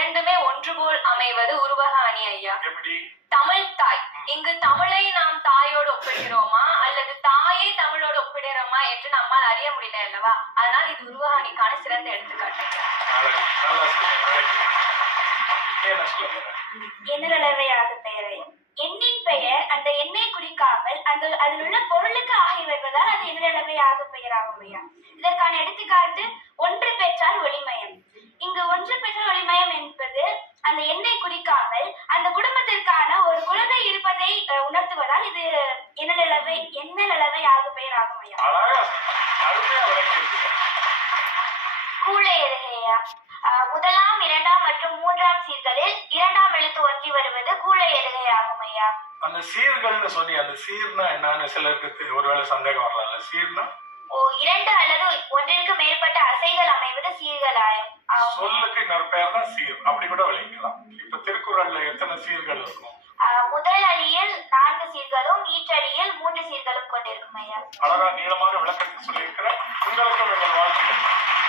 இரண்டுமே ஒன்று போல் அமைவது உருவக அணி ஐயா. எப்படி? தமிழ் தாய், இங்கு தமிழை நாம் தாயோடு ஒப்பிடுகிறோமா அல்லது தாயை தமிழோடு ஒப்பிடுகிறோமா என்று நம்மால் அறிய முடியல அல்லவா? அதனால் இது உருவக அணிக்கான சிறந்த எடுத்துக்காட்டு. எண்ணிலவையாக பெயரையும் எண்ணின் பெயர் அந்த எண்ணை குறிக்காமல் அதில் உள்ள பொருளுக்கு ஆகி வருவதால் அது எண்ணிலவையாக பெயராகும் ஐயா. இதற்கான எடுத்துக்காட்டு ஒன்று பெற்றால் ஒளிமயம். இங்கு ஒன்று பெற்றால் ஒளிமயம் என்பது அந்த எண்ணை குறிக்காமல் அந்த குடும்பத்திற்கான ஒரு குழந்தை இருப்பதை உணர்த்துவதால் இது எண்ணலவை ஆகு பெயராகும் ஐயா. கூழை எதுகையா? முதலாம், இரண்டாம் மற்றும் மூன்றாம் சீர்களில் இரண்டாம் எழுத்து ஒன்றி வருவது கூழை எதுகையாகும் ஐயா. அந்த சீர்கள்னு சொன்னி, அந்த சீர்னா என்னன்னு சிலருக்கு ஒருவேளை சந்தேகம் வரலாம்ல. சீர்னா இரண்டு அல்லது ஒன்றிற்கு மேற்பட்ட அசைகள் அமைவது சீர்களாயும். சொல்லுக்கு இன்னொரு பெயர் தான் சீர், அப்படி கூட விளக்கலாம். இப்ப திருக்குறள்ல எத்தனை சீர்கள் இருக்கும்? முதல் அடியில் 4 சீர்களும் ஈற்றடியில் 3 சீர்களும் கொண்டிருக்கும் ஐயா. அழகா நீளமான விளக்கத்தை சொல்லியிருக்கிறேன். உங்களுக்கும் எங்கள் வாழ்த்துக்கள்.